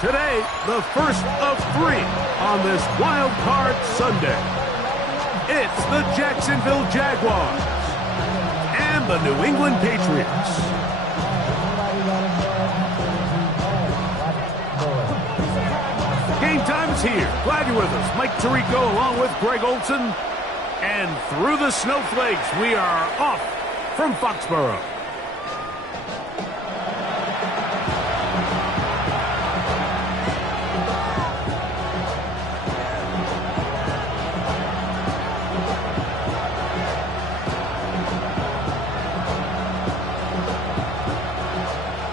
Today, the first of 3 on this Wild Card Sunday. It's the Jacksonville Jaguars and the New England Patriots. Game time is here. Glad you're with us. Mike Tirico along with Greg Olson. And through the snowflakes, we are off from Foxborough.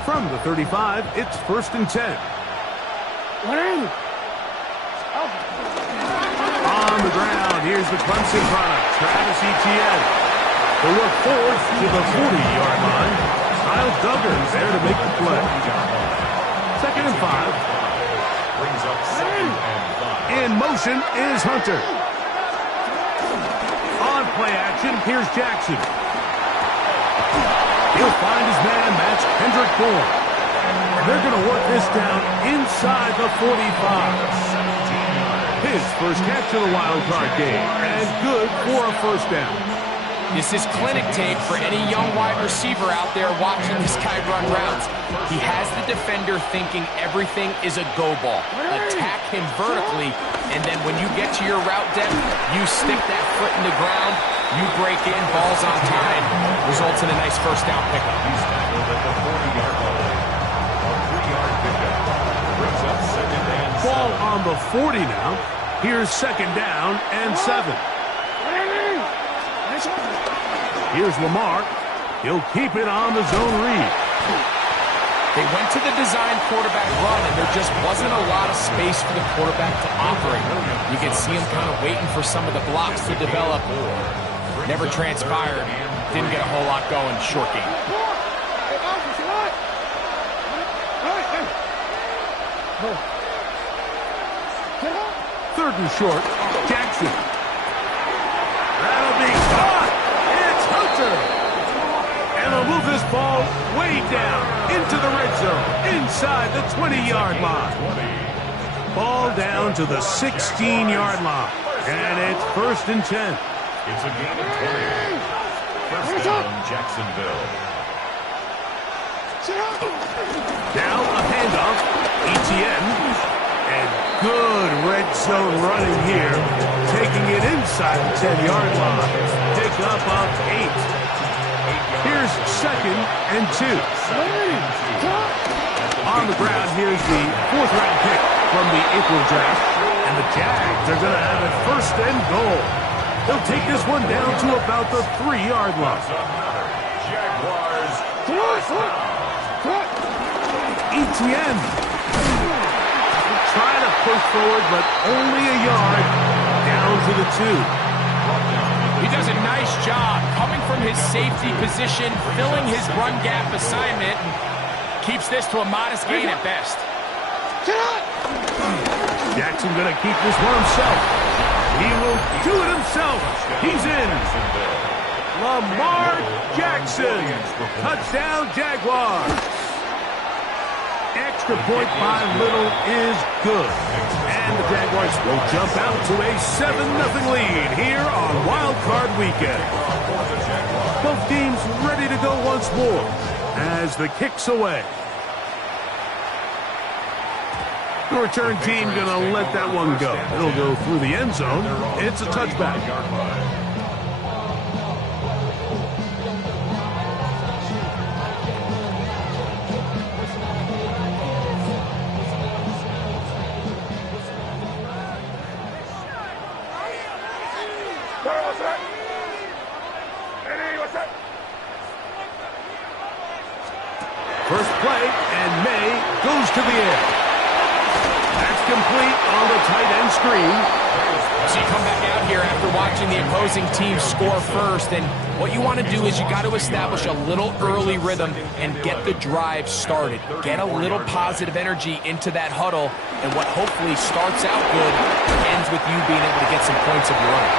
From the 35, it's 1st and 10. On the ground, here's the Clemson product, Travis Etienne. The look forward to the 40-yard line. Kyle Duggar there to make the play. 2nd and 5. Brings up 2nd and 5. In motion is Hunter. On play action, here's Jackson. He'll find his man, that's Kendrick Bourne. They're going to work this down inside the 45. His first catch of the wild card game, and good for a 1st down. This is clinic tape for any young wide receiver out there watching this guy run routes. He has the defender thinking everything is a go ball. Attack him vertically, and then when you get to your route depth, you stick that foot in the ground, you break in, balls on time, results in a nice 1st down pickup. He's tackled at the 40-yard line. A 3-yard pickup. Brings up 2nd and 7. Ball on the 40 now. Here's 2nd down and 7. Here's Lamar. He'll keep it on the zone read. They went to the design quarterback run, and there just wasn't a lot of space for the quarterback to operate. You can see him kind of waiting for some of the blocks to develop. Never transpired. Didn't get a whole lot going. Short game. 3rd and short. Jackson. That'll be caught. It's Hunter. And they'll move this ball way down into the red zone, inside the 20-yard line. Ball down to the 16-yard line. And it's 1st and 10. It's a gain of 20. 1st down, Jacksonville. Now a handoff. Etienne. And good red zone running here. Taking it inside the 10-yard line. Pick up of 8. Here's 2nd and 2. On the ground, here's the 4th-round pick from the April draft. And the Jags are going to have it 1st and goal. They'll take this one down to about the 3-yard line. Jaguars. Etienne. Trying to push forward, but only a yard down to the 2. He does a nice job coming from his safety position, filling his run gap assignment, and keeps this to a modest gain at best. Jackson going to keep this one himself. He will do it himself. He's in. Lamar Jackson. Touchdown, Jaguars. Extra point by Little is good. And the Jaguars will jump out to a 7-0 lead here on Wild Card Weekend. Both teams ready to go once more as the kick's away. The return team going to let that one go. It'll go through the end zone. It's a touchback. First play, and May goes to the air. That's complete on the tight end screen. So you come back out here after watching the opposing team score first, and what you want to do is you got to establish a little early rhythm and get the drive started. Get a little positive energy into that huddle, and what hopefully starts out good ends with you being able to get some points of your own.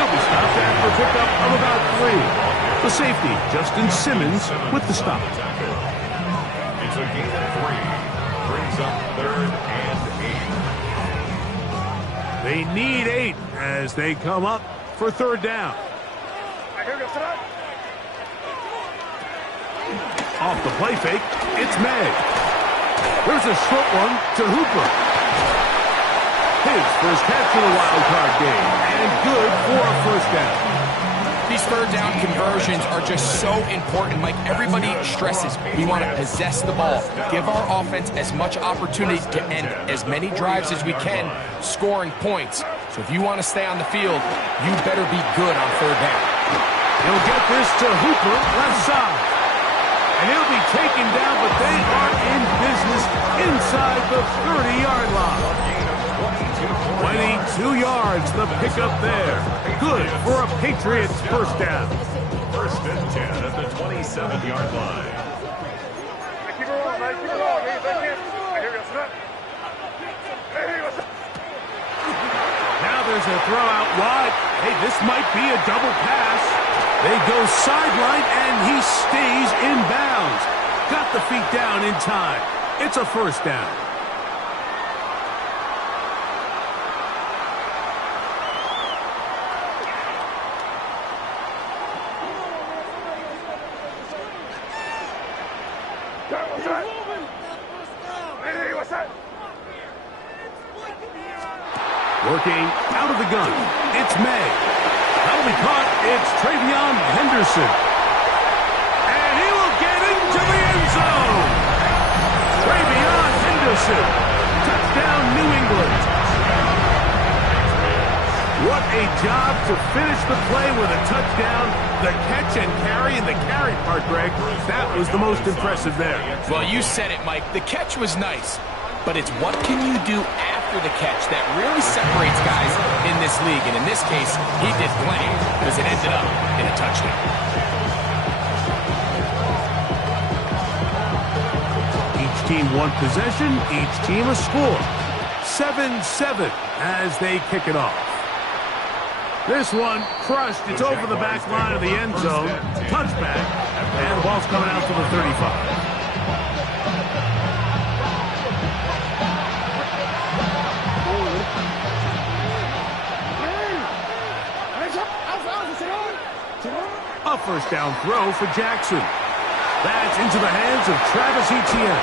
He'll be stopped after a pickup of about 3. The safety, Justin Simmons, with the stop. It's a gain of 3. Brings up 3rd need 8 as they come up for third down. Off the play fake, it's May. There's a short one to Hooper. His first catch of the wild card game, and good for a first down. These third down conversions are just so important. Like everybody stresses, we want to possess the ball, give our offense as much opportunity to end as many drives as we can, scoring points. So if you want to stay on the field, you better be good on third down. He'll get this to Hooper, left side. And he'll be taken down, but they are in business inside the 30-yard line. 22 yards, the pickup there. Good for a Patriots first down. First and 10 at the 27-yard line. Now there's a throw out wide. Hey, this might be a double pass. They go sideline, and he stays in bounds. Got the feet down in time. It's a first down. Working out of the gun, it's May. That'll be caught, it's Travion Henderson. And he will get into the end zone. Travion Henderson, touchdown New England. What a job to finish the play with a touchdown. The catch and carry, and the carry part, Greg, that was the most impressive there. Well, you said it, Mike. The catch was nice, but it's what can you do after the catch that really separates guys in this league. And in this case, he did plenty because it ended up in a touchdown. Each team one possession, each team a score. 7-7 as they kick it off. This one crushed. It's over the back line of the end zone. Touchback. And the ball's coming out to the 35. A first down throw for Jackson. That's into the hands of Travis Etienne.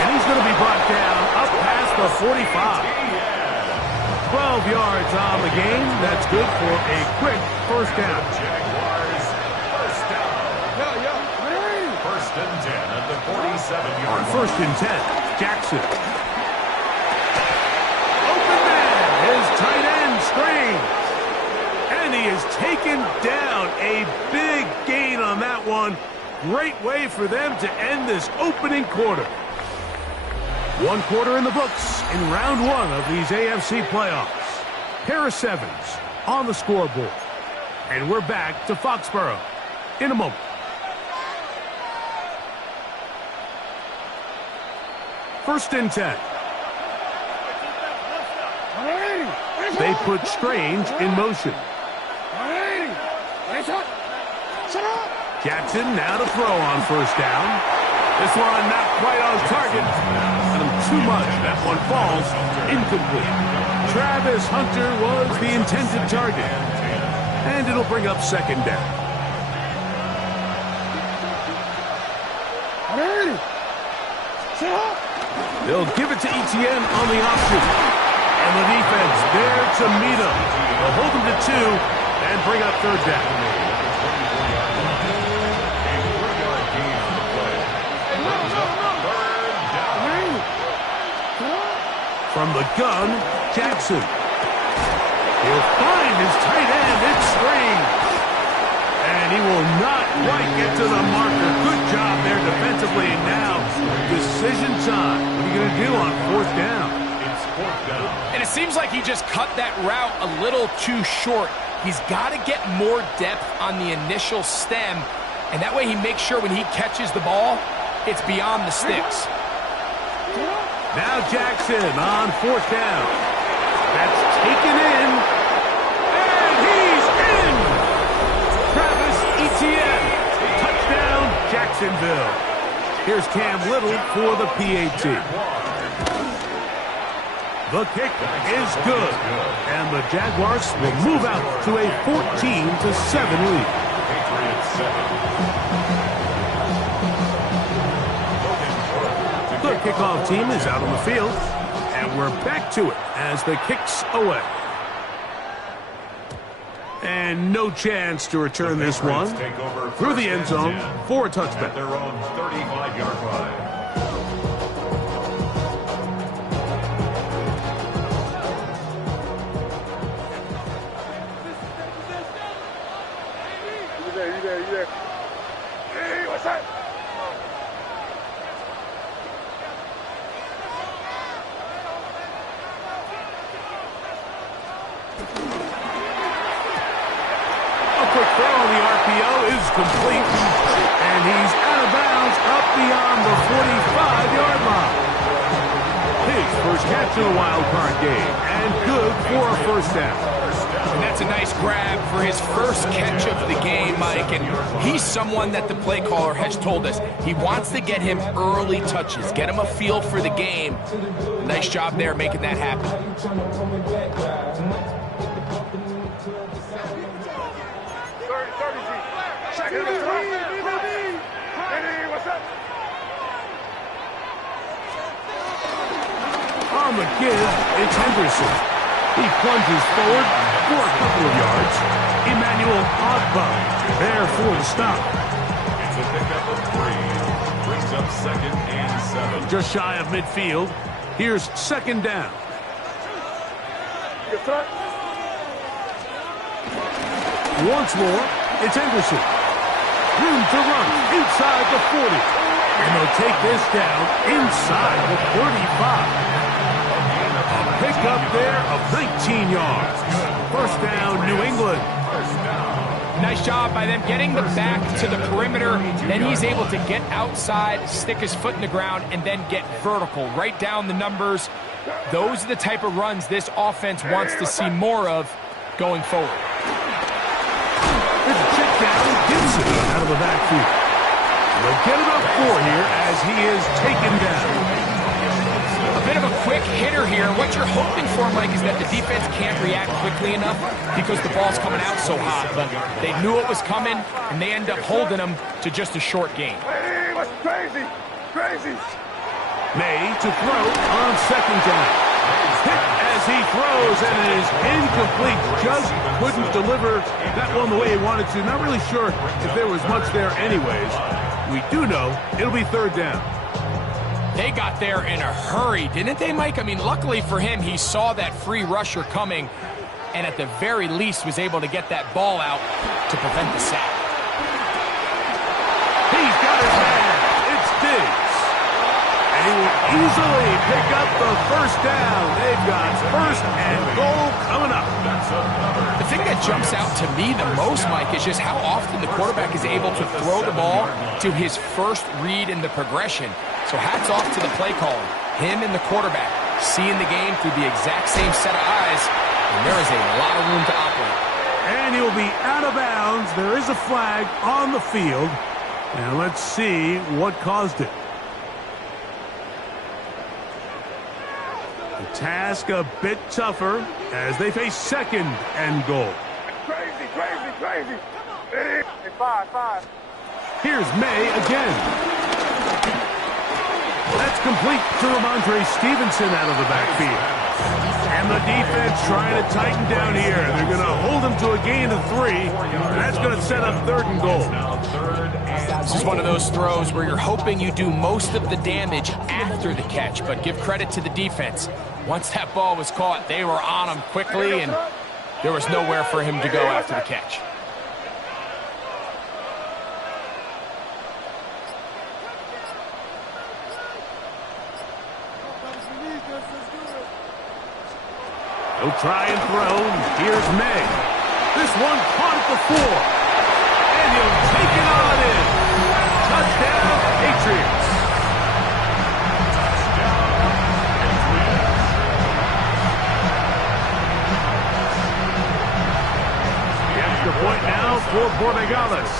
And he's going to be brought down up past the 45. 12 yards on the game. That's good for a quick first down. Jaguars first down. First and 10 at the 47-yard line. First and 10, Jackson. Open man, his tight end screens. And he is taken down. A big gain on that one. Great way for them to end this opening quarter. One quarter in the books in round one of these AFC playoffs. Pair of sevens on the scoreboard. And we're back to Foxborough in a moment. First and 10. They put Strange in motion. Jackson now to throw on first down. This one not quite on target. Too much. That one falls incomplete. Travis Hunter was the intended target. And it'll bring up second down. They'll give it to Etienne on the option. And the defense there to meet him. They'll hold him to 2 and bring up third down. From the gun, Jackson. He'll find his tight end. It's Strange. And he will not quite get to the marker. Good job there defensively. And now, decision time. What are you going to do on fourth down? It's fourth down. And it seems like he just cut that route a little too short. He's got to get more depth on the initial stem. And that way he makes sure when he catches the ball, it's beyond the sticks. Now Jackson on fourth down. That's taken in. And he's in! Travis Etienne. Touchdown, Jacksonville. Here's Cam Little for the PAT. The kick is good. And the Jaguars will move out to a 14-7 lead. Patriots 7. The kickoff team is out on the field. And we're back to it as the kick's away. And no chance to return this one through the end zone for a touchback. At their own 35-yard line. You there. Hey, what's that? A quick throw on the RPO is complete. And he's out of bounds up beyond the 45-yard line. His first catch of the wild card game. And good for a first down. And that's a nice grab for his first catch of the game, Mike. And he's someone that the play caller has told us he wants to get him early touches, get him a feel for the game. Nice job there making that happen. On the give, it's Henderson. He plunges forward for a couple of yards. Emmanuel Ogba there for the stop. It's a pickup of 3. Brings up 2nd and 7. Just shy of midfield. Here's 2nd down. Once more, it's Henderson. Room to run inside the 40. And they'll take this down inside the 35. Pick up there of 19 yards. First down, New England. Nice job by them getting the back to the perimeter. Then he's able to get outside, stick his foot in the ground, and then get vertical. Right down the numbers. Those are the type of runs this offense wants to see more of going forward. There's a check down. Gibson out of the backfield. They'll get him up 4 here as he is taken down. A bit of a quick hitter here. What you're hoping for, Mike, is that the defense can't react quickly enough because the ball's coming out so hot. But they knew it was coming, and they end up holding them to just a short gain. Hey, what's crazy? May to throw on 2nd down. Hit as he throws, and it is incomplete. Just couldn't deliver that one the way he wanted to. Not really sure if there was much there anyways. We do know it'll be 3rd down. They got there in a hurry, didn't they, Mike? I mean, luckily for him, he saw that free rusher coming and at the very least was able to get that ball out to prevent the sack. He's got his man. It's Diggs. And he will easily pick up the first down. They've got 1st and goal coming up. The thing that jumps out to me the most, Mike, is just how often the quarterback is able to throw the ball to his first read in the progression. So hats off to the play caller. Him and the quarterback seeing the game through the exact same set of eyes, and there is a lot of room to operate. And he'll be out of bounds. There is a flag on the field. And let's see what caused it. The task a bit tougher as they face 2nd and goal. Crazy. Hey, 5. Here's May again. That's complete to Ramondre Stevenson out of the backfield. And the defense trying to tighten down here. They're going to hold him to a gain of 3. And that's going to set up 3rd and goal. This is one of those throws where you're hoping you do most of the damage after the catch, but give credit to the defense. Once that ball was caught, they were on him quickly, and there was nowhere for him to go after the catch. He'll try and throw. Here's May. This one caught at the 4. And he'll take it on in. Touchdown, Patriots. The extra point now for Borregales.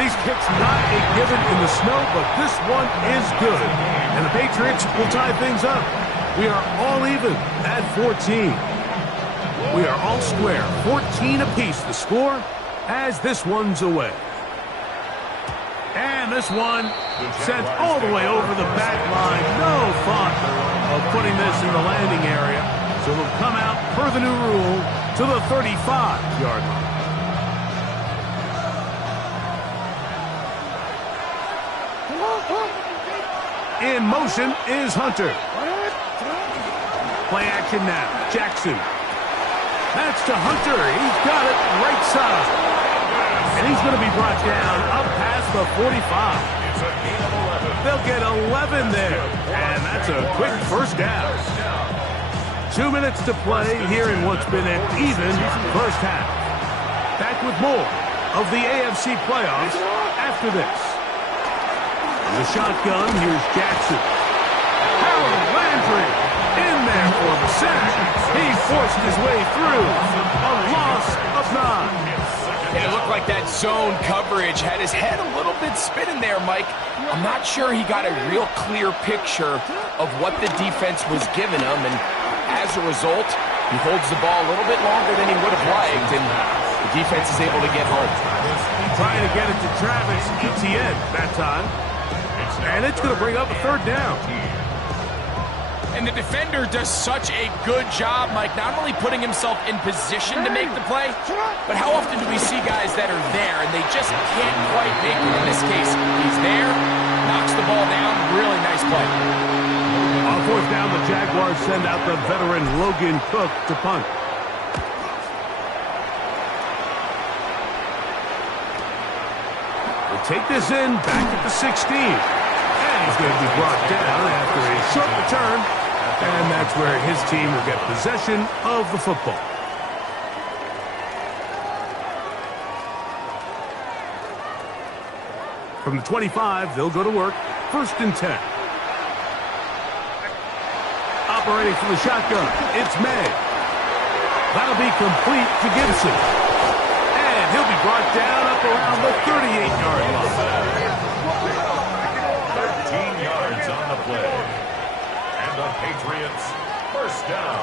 These kicks not a given in the snow, but this one is good. And the Patriots will tie things up. We are all even at 14. We are all square, 14 apiece the score as this one's away. And this one sent all the way over the back line. No thought of putting this in the landing area. So it'll come out per the new rule to the 35-yard line. In motion is Hunter. Play action now. Jackson. That's to Hunter. He's got it right side. And he's going to be brought down up past the 45. It's a gain of 11. They'll get 11 there. And that's a quick first down. 2 minutes to play here in what's been an even first half. Back with more of the AFC playoffs after this. The shotgun, here's Jackson. Harold Landry in there for the sack. He forced his way through. A loss of 9. It looked like that zone coverage had his head a little bit spinning there, Mike. I'm not sure he got a real clear picture of what the defense was giving him, and as a result, he holds the ball a little bit longer than he would have liked, and the defense is able to get home. Trying to get it to Travis Etienne that time. And it's going to bring up a third down. And the defender does such a good job, Mike, not only putting himself in position to make the play, but how often do we see guys that are there and they just can't quite make it? In this case, he's there, knocks the ball down, really nice play. On fourth down, the Jaguars send out the veteran Logan Cook to punt. We'll take this in back at the 16. He's going to be brought down after a short return, and that's where his team will get possession of the football. From the 25, they'll go to work. 1st and 10. Operating from the shotgun, it's May. That'll be complete to Gibson. And he'll be brought down up around the 38-yard line. 13 yards on the play. And the Patriots first down.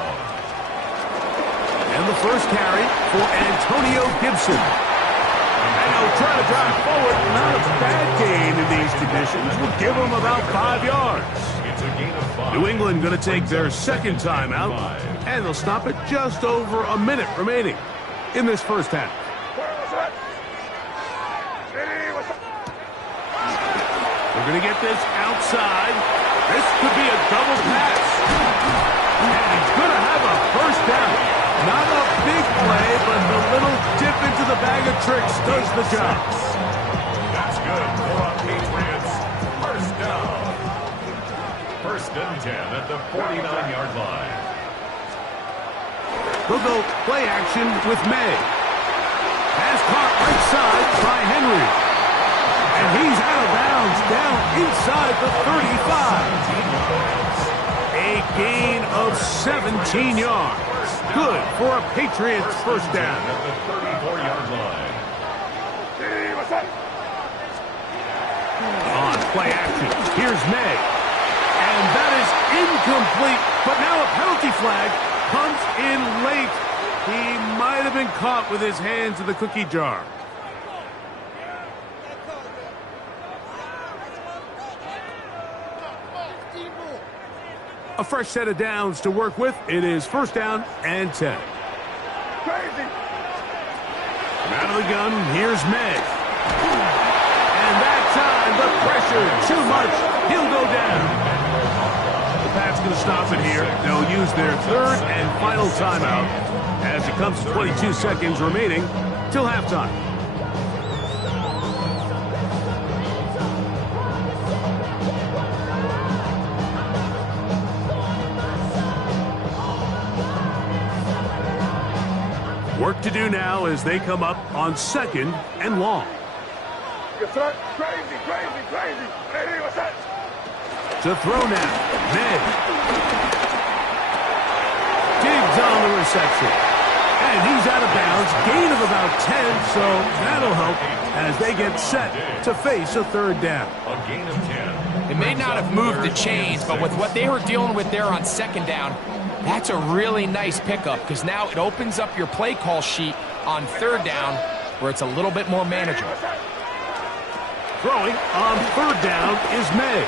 And the first carry for Antonio Gibson. And he'll try to drive forward. Not a bad gain in these conditions. Will give him about 5 yards. It's a gain of 5. New England going to take their second timeout. And they'll stop it just over a minute remaining in this first half. We're going to get this outside. This could be a double pass. And he's going to have a first down. Not a big play, but the little dip into the bag of tricks does the job. That's good for the Patriots. First down. 1st and 10 at the 49-yard line. They'll go play action with May. Pass caught right side by Henry. And he's out of bounds down inside the 35. A gain of 17 yards. Good for a Patriots first down. At the 34-yard line. On play action, here's May. And that is incomplete, but now a penalty flag comes in late. He might have been caught with his hands in the cookie jar. A fresh set of downs to work with. It is 1st down and 10. Crazy. Out of the gun, here's May. And that time, the pressure, too much. He'll go down. The Pats going to stop it here. They'll use their 3rd and final timeout as it comes to 22 seconds remaining till halftime. Work to do now as they come up on 2nd and long. Crazy. Hey, what's that? To throw now. May. Diggs on the reception. And he's out of bounds. Gain of about 10, so that'll help as they get set to face a third down. A gain of 10. It may not have moved the chains, but with what they were dealing with there on second down, that's a really nice pickup because now it opens up your play call sheet on third down where it's a little bit more manageable. Throwing on third down is May.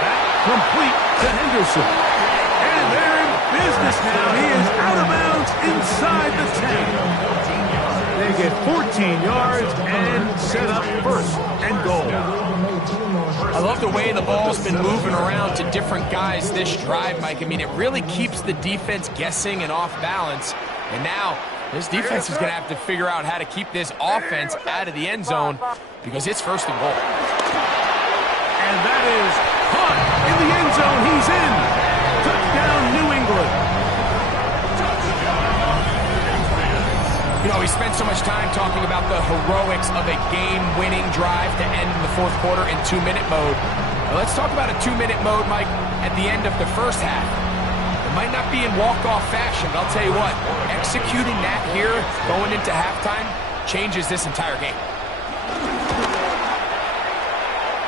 Back complete to Henderson. And they're in business now. He is out of bounds inside the 10. They get 14 yards and set up first and goal. I love the way the ball's been moving around to different guys this drive, Mike. I mean, it really keeps the defense guessing and off balance. And now this defense is going to have to figure out how to keep this offense out of the end zone because it's first and goal. And that is caught in the end zone. He's in. Touchdown, New England. You know, we spent so much time talking about the heroics of a game-winning drive to end in the fourth quarter in 2-minute mode. Now let's talk about a 2-minute mode, Mike, at the end of the first half. It might not be in walk-off fashion, but I'll tell you what, executing that here going into halftime changes this entire game.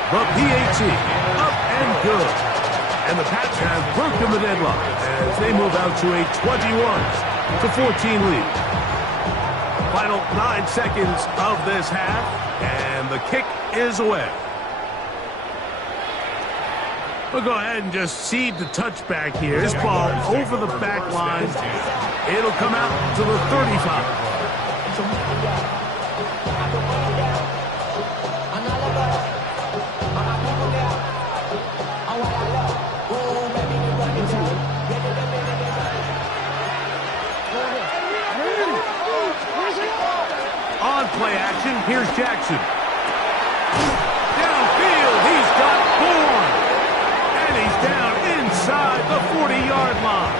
The PAT, up and good. And the Pats have broken the deadlock as they move out to a 21-14 lead. Final 9 seconds of this half, and the kick is away. We'll go ahead and just cede the touchback here. This ball over the back line. It'll come out to the 35. On play action, here's Jackson. Downfield, he's got Bourne. And he's down inside the 40-yard line.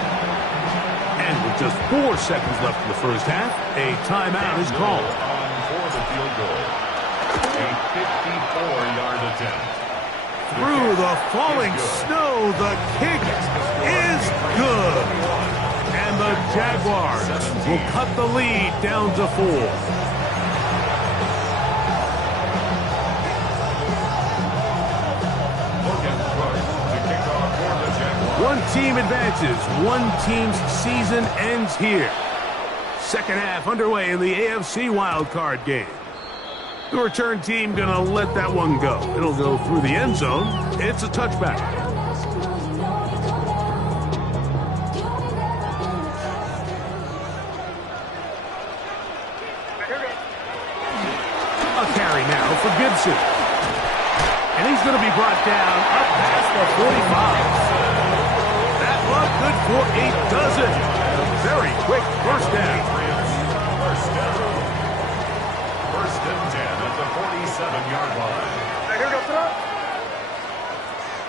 And with just 4 seconds left in the first half, a timeout is called. For the field goal. A 54-yard attempt. Through the falling snow, the kick is good. And the Jaguars will cut the lead down to 4. One team advances. One team's season ends here. Second half underway in the AFC WildCard game. The return team gonna let that one go. It'll go through the end zone. It's a touchback. A carry now for Gibson. And he's gonna be brought down up past the 45. Good for 8 dozen. Very quick first down. First and 10 at the 47-yard line. Hey, here we go, sit up.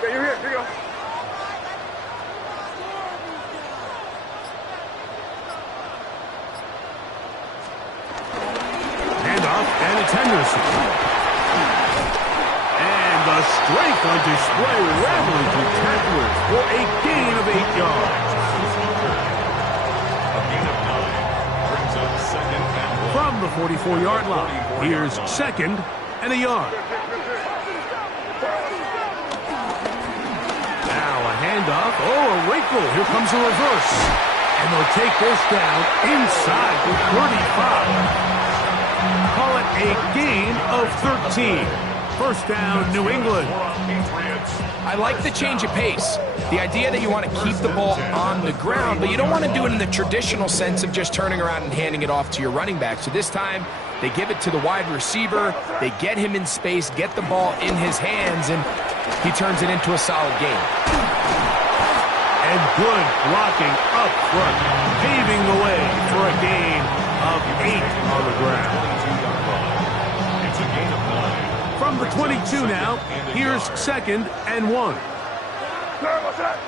Yeah, you're here. Here you go. Handoff, and it's Henderson. And the strength on display, rattling through tacklers for a gain of 8 yards. A gain of 9 brings up second and 1. From the 44-yard line, here's second and a yard. Now a handoff. Oh, a wrinkle. Here comes a reverse. And they'll take this down inside the 35. Call it a gain of 13. First down, New England. I like the change of pace. The idea that you want to keep the ball on the ground, but you don't want to do it in the traditional sense of just turning around and handing it off to your running back. So this time, they give it to the wide receiver. They get him in space, get the ball in his hands, and he turns it into a solid gain. And good blocking up front, paving the way for a gain of 8 on the ground. It's a gain of 9. From the 22 now, here's second and 1. What's that?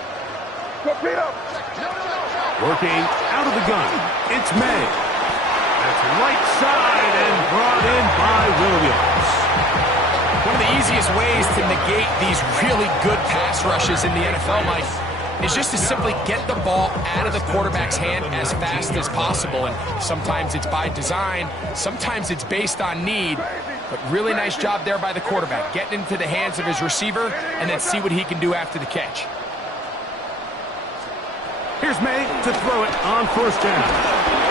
Working out of the gun, it's May. That's right side and brought in by Williams. One of the easiest ways to negate these really good pass rushes in the NFL, Mike, is just to simply get the ball out of the quarterback's hand as fast as possible. And sometimes it's by design, sometimes it's based on need. But really nice job there by the quarterback, getting into the hands of his receiver and then see what he can do after the catch. Here's May to throw it on first down.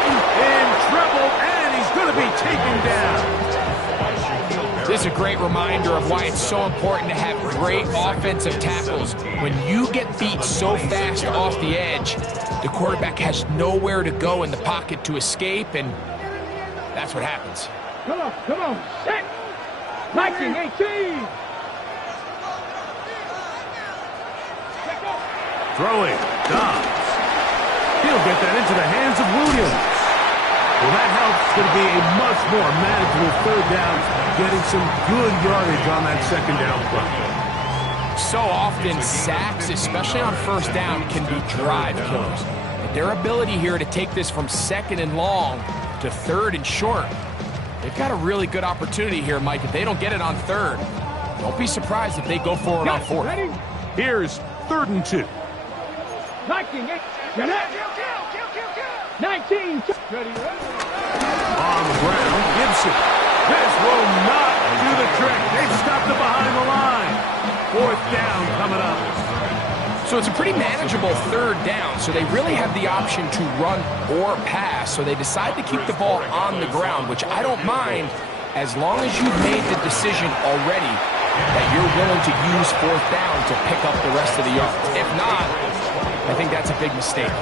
In trouble, and he's going to be taken down. This is a great reminder of why it's so important to have great offensive tackles. When you get beat so fast off the edge, the quarterback has nowhere to go in the pocket to escape, and that's what happens. Come on, set! 19-18! Throwing, Dobbs. He'll get that into the hands of Williams. Well, that helps. It's going to be a much more manageable third down, getting some good yardage on that second down play. So often, sacks, especially on first down, can be drive killers. But their ability here to take this from second and long to third and short, they've got a really good opportunity here, Mike. If they don't get it on third, don't be surprised if they go for it on fourth. Here's 3rd and 2. 19. On the ground, Gibson. This will not do the trick. They've stopped it behind the line. 4th down coming up. So it's a pretty manageable third down, so they really have the option to run or pass, so they decide to keep the ball on the ground, which I don't mind as long as you've made the decision already that you're willing to use 4th down to pick up the rest of the yards. If not, I think that's a big mistake.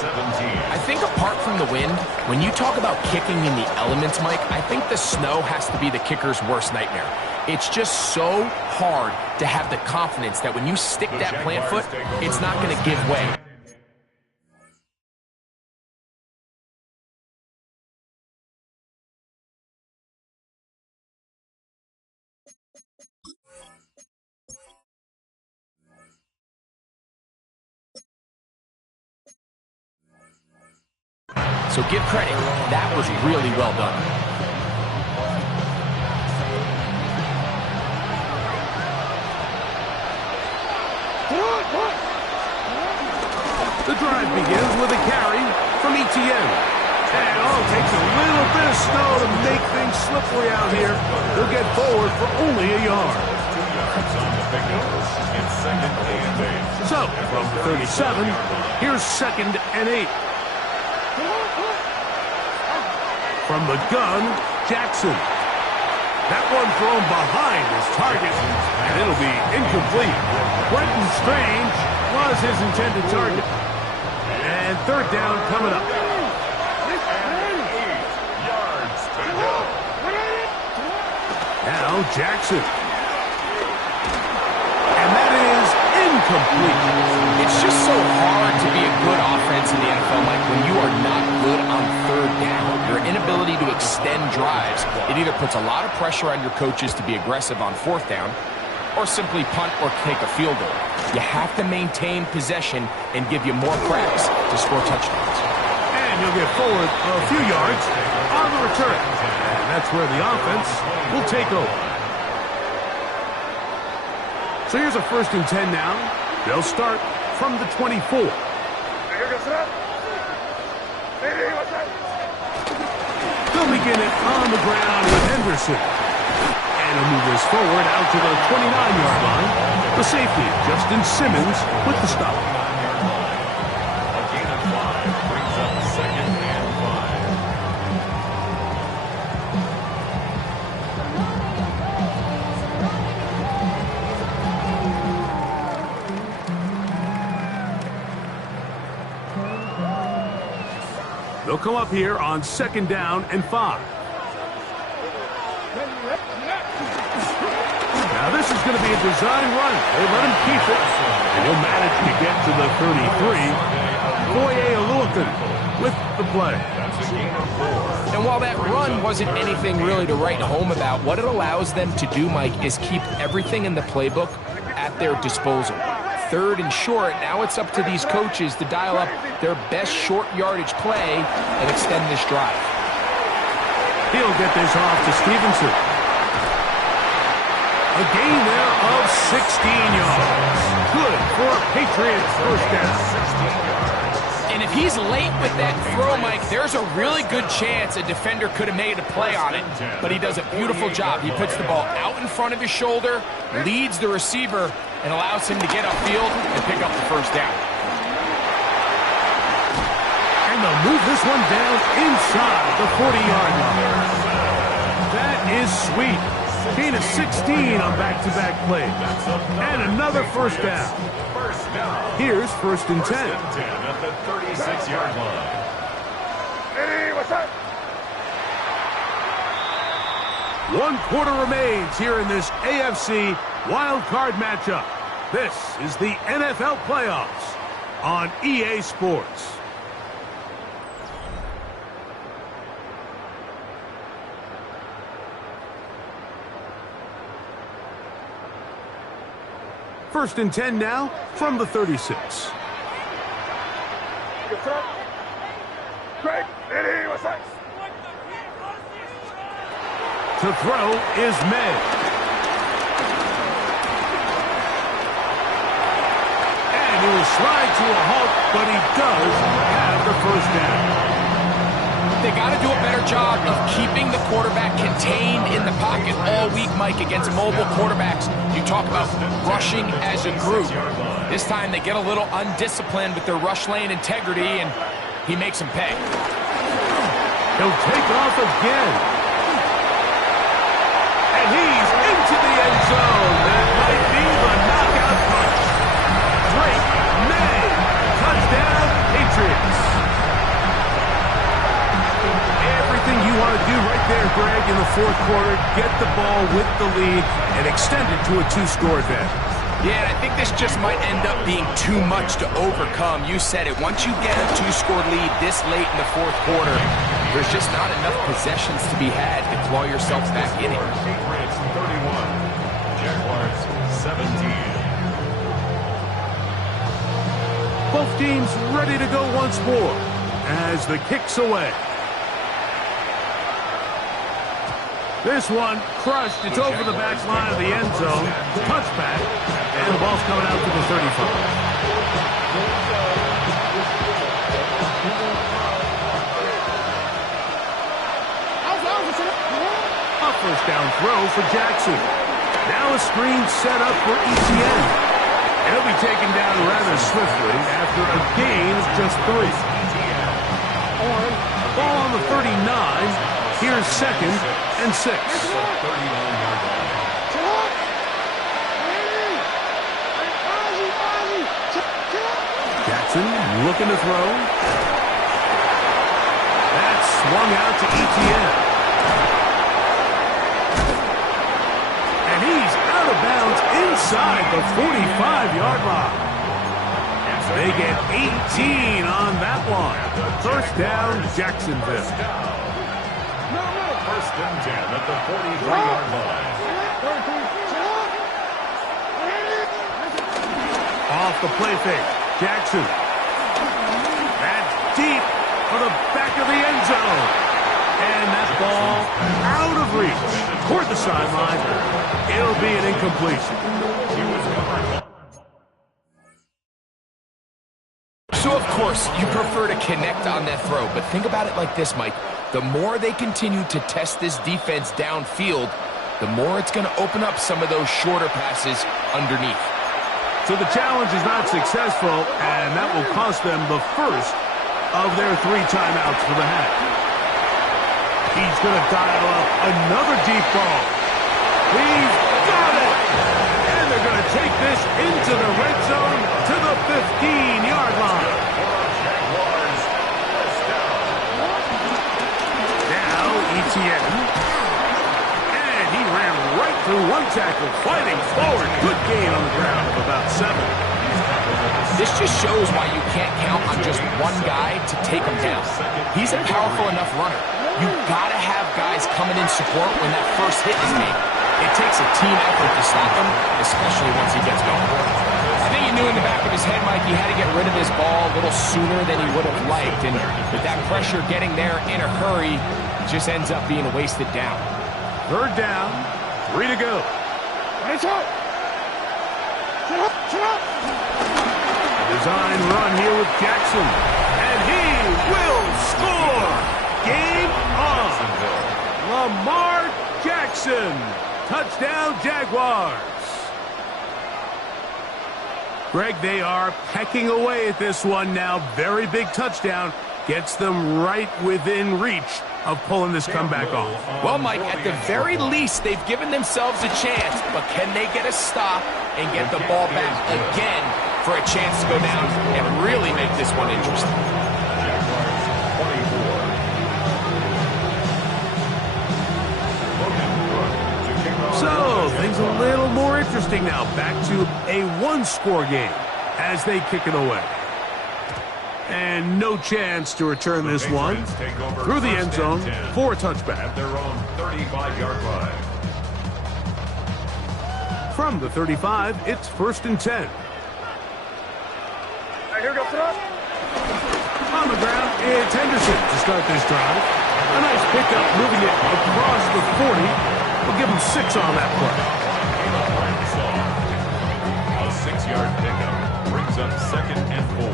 I think apart from the wind, when you talk about kicking in the elements, Mike, I think the snow has to be the kicker's worst nightmare. It's just so hard to have the confidence that when you stick that plant foot, it's not going to give way. So give credit, that was really well done. The drive begins with a carry from Etienne. And takes a little bit of snow to make things slippery out here. He'll get forward for only a yard. So, from 37, here's 2nd and 8. From the gun, Jackson. That one thrown behind his target, and it'll be incomplete. Brenton Strange was his intended target. And 3rd down coming up. Now Jackson. And that is incomplete. It's just so hard to be a good offense in the NFL, Mike, when you are not good on 3rd down. Your inability to extend drives, it either puts a lot of pressure on your coaches to be aggressive on 4th down or simply punt or take a field goal. You have to maintain possession and give you more cracks to score touchdowns. And you'll get forward a few yards on the return. And that's where the offense will take over. So here's a 1st and 10 now. They'll start from the 24. They'll begin it on the ground with Henderson. And he'll move this forward out to the 29-yard line. The safety, Justin Simmons, with the stop. A gain of 5 brings up 2nd and 5. They'll come up here on 2nd down and 5. Now this is going to be a design run. They let him keep it, and he'll manage to get to the 33. Foye Aluakin with the play. And while that run wasn't anything really to write home about, what it allows them to do, Mike, is keep everything in the playbook at their disposal. 3rd and short, now it's up to these coaches to dial up their best short yardage play and extend this drive. He'll get this off to Stevenson. A gain there of 16 yards. Good for a Patriots first down. 16 yards. And if he's late with that throw, Mike, there's a really good chance a defender could have made a play on it. But he does a beautiful job. He puts the ball out in front of his shoulder, leads the receiver, and allows him to get upfield and pick up the first down. And they'll move this one down inside the 40-yard line. That is sweet. Gain of 16 on back-to-back plays. And another first down. Here's 1st and 10. At the 36-yard line. Hey, what's up? 1 quarter remains here in this AFC wildcard matchup. This is the NFL playoffs on EA Sports. First and 10 now from the 36. What's up? Greg, hey, what's up? To throw is May. And he will slide to a halt, but he does have the first down. They got to do a better job of keeping the quarterback contained in the pocket all week, Mike, against mobile quarterbacks. You talk about rushing as a group. This time they get a little undisciplined with their rush lane integrity, and he makes them pay. He'll take off again. And he's into the end zone. That might be the knockout punch. Drake May. Touchdown, Patriots. Everything you want to do right there, Greg, in the 4th quarter, get the ball with the lead and extend it to a 2-score advantage. Yeah, and I think this just might end up being too much to overcome. You said it. Once you get a 2-score lead this late in the 4th quarter, there's just not enough possessions to be had to claw yourself back in it. Patriots 31, Jaguars 17. Both teams ready to go once more as the kick's away. This one crushed. It's over the back line of the end zone. Touchback. And the ball's coming out to the 35. A first down throw for Jackson. Now a screen set up for ETN. And he'll be taken down rather swiftly after a gain of just 3. Ball on the 39. Here's 2nd and 6. Jackson looking to throw. That's swung out to ETN. And he's out of bounds inside the 45-yard line. They get 18 on that one. First down, Jacksonville. 1st and 10 at the 43-yard line. Off the play fake. Jackson. That's deep for the back of the end zone. And that ball out of reach. Toward the sideline. It'll be an incompletion. So, of course, you prefer to connect on that throw, but think about it like this, Mike. The more they continue to test this defense downfield, the more it's going to open up some of those shorter passes underneath. So the challenge is not successful, and that will cost them the first of their 3 timeouts for the half. He's going to dial up another deep ball. He's got it! And they're going to take this into the red zone to the 15-yard line. ETN. And he ran right through one tackle, fighting forward. Good gain on the ground of about 7. This just shows why you can't count on just one guy to take him down. He's a powerful enough runner. You've got to have guys coming in support when that first hit is made. It takes a team effort to stop him, especially once he gets going. I think he knew in the back of his head, Mike, he had to get rid of his ball a little sooner than he would have liked. And with that pressure getting there in a hurry, it just ends up being a wasted down. 3rd down, 3 to go. Shut up! Shut up! Design run here with Jackson. And he will score. Game on. Lamar Jackson. Touchdown, Jaguars. Greg, they are pecking away at this one now. Very big touchdown. Gets them right within reach of pulling this comeback off. Well, Mike, at the very least, they've given themselves a chance. But can they get a stop and get the ball back again for a chance to go down and really make this one interesting? So, things a little more interesting now. Back to a one-score game as they kick it away. And no chance to return this one through the end zone for a touchback. At their own 35-yard line. From the 35, it's 1st and 10. Here we go, throw. On the ground, it's Henderson to start this drive. A nice pickup, moving it across the 40. We'll give him 6 on that play. A 6-yard pickup brings up 2nd and 4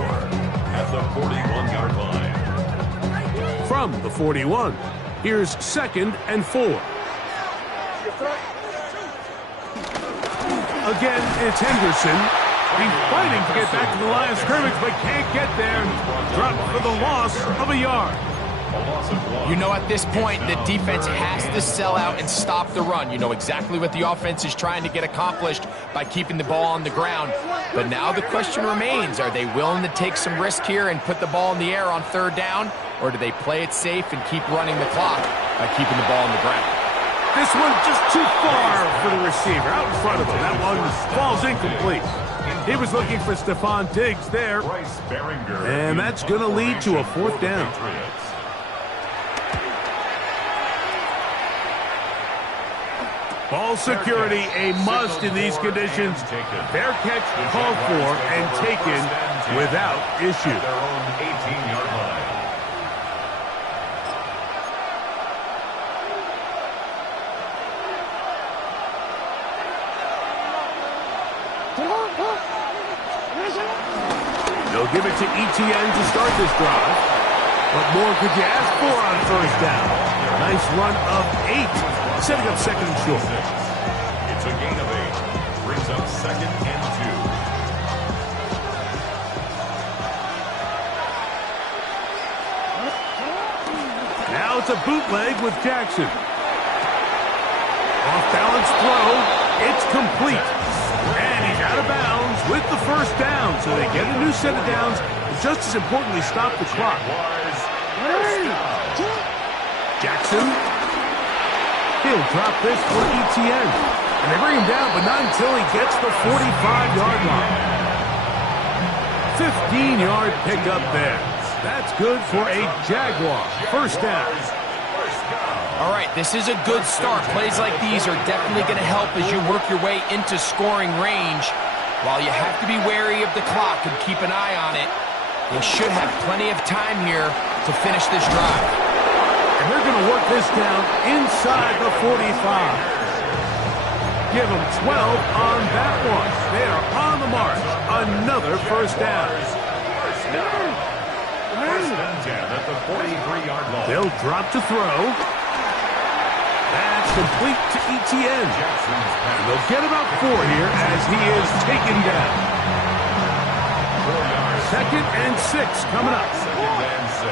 at the 41-yard line. From the 41, here's 2nd and 4. Again, it's Henderson. He's fighting to get back to the line of scrimmage, but can't get there. Dropped for the loss of a yard. You know, at this point, the defense has to sell out and stop the run. You know exactly what the offense is trying to get accomplished by keeping the ball on the ground. But now the question remains, are they willing to take some risk here and put the ball in the air on 3rd down? Or do they play it safe and keep running the clock by keeping the ball on the ground? This one just too far for the receiver. Out in front of him. That one falls incomplete. He was looking for Stephon Diggs there. And that's going to lead to a 4th down. Ball security, a must in these conditions. Fair catch called for and taken without issue. Their own 18-yard line. They'll give it to ETN to start this drive. What more could you ask for on 1st down? Nice run of 8, setting up 2nd and short. It's a gain of 8. Brings up 2nd and 2. Now it's a bootleg with Jackson. Off-balance throw. It's complete. And he's out of bounds with the 1st down. So they get a new set of downs. And just as importantly, stop the clock. Jackson. He'll drop this for ETN. And they bring him down, but not until he gets the 45-yard line. 15-yard pickup there. That's good for a Jaguar 1st down. All right, this is a good start. Plays like these are definitely going to help as you work your way into scoring range. While you have to be wary of the clock and keep an eye on it, they should have plenty of time here to finish this drive. And they're going to work this down inside the 45. Give them 12 on that one. They are on the march. Another 1st down. 1st and 10 at the 43-yard line. They'll drop to throw. That's complete to ETN. And they'll get about 4 here as he is taken down. 2nd and 6 coming up. 2nd and 6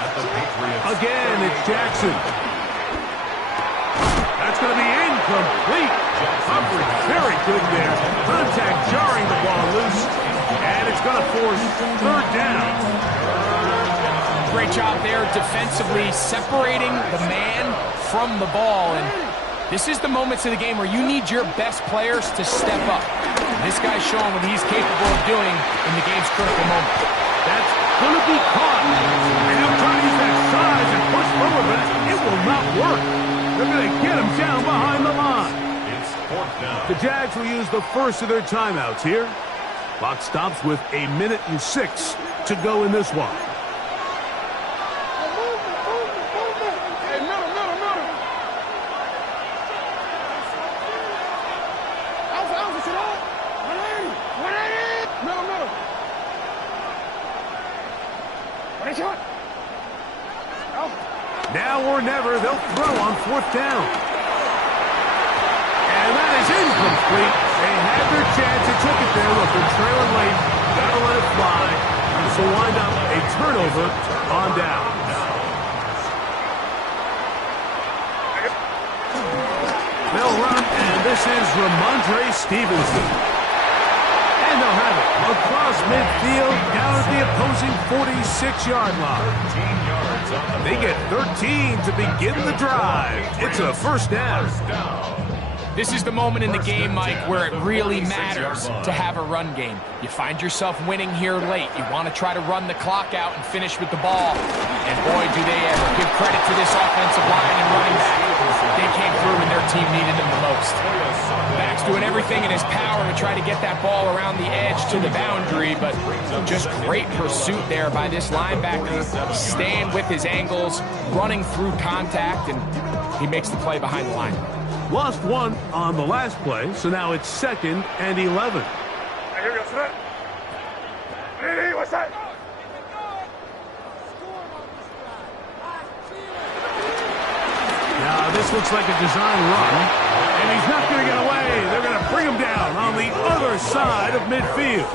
at the Patriots. Again, it's Jackson. That's going to be incomplete. Humphrey, very good there. Contact jarring the ball loose. And it's going to force 3rd down. Great job there defensively, separating the man from the ball. And this is the moments of the game where you need your best players to step up. And this guy's showing what he's capable of doing in the game's critical moment. That's going to be caught. And he'll try to use that size and push forward, but it will not work. They're going to get him down behind the line. It's 4th down. The Jags will use the first of their timeouts here. Clock stops with 1:06 to go in this one. Now or never, they'll throw on 4th down. And that is incomplete. They had their chance. They took it there. Look, they're trailing late. Gotta let it fly. This will wind up a turnover on down. They'll run, and this is Ramondre Stevenson. And they'll have it across midfield, down at the opposing 46-yard line. They get 13 to begin the drive. It's a first down. This is the moment in the game, Mike, where it really matters to have a run game. You find yourself winning here late. You want to try to run the clock out and finish with the ball. And boy, do they ever. Give credit to this offensive line and running back. They came through when their team needed them the most. Back's doing everything in his power to try to get that ball around the edge to the boundary, but just great pursuit there by this linebacker, staying with his angles, running through contact, and he makes the play behind the line. Lost one on the last play, so now it's 2nd and 11. Now this looks like a design run, and he's not going to get away. They're going to bring him down on the other side of midfield.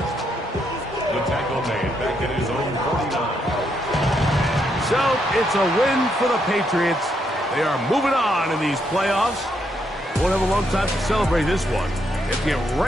The tackle made back at his own 49. So it's a win for the Patriots. They are moving on in these playoffs. Won't have a long time to celebrate this one. It's getting right.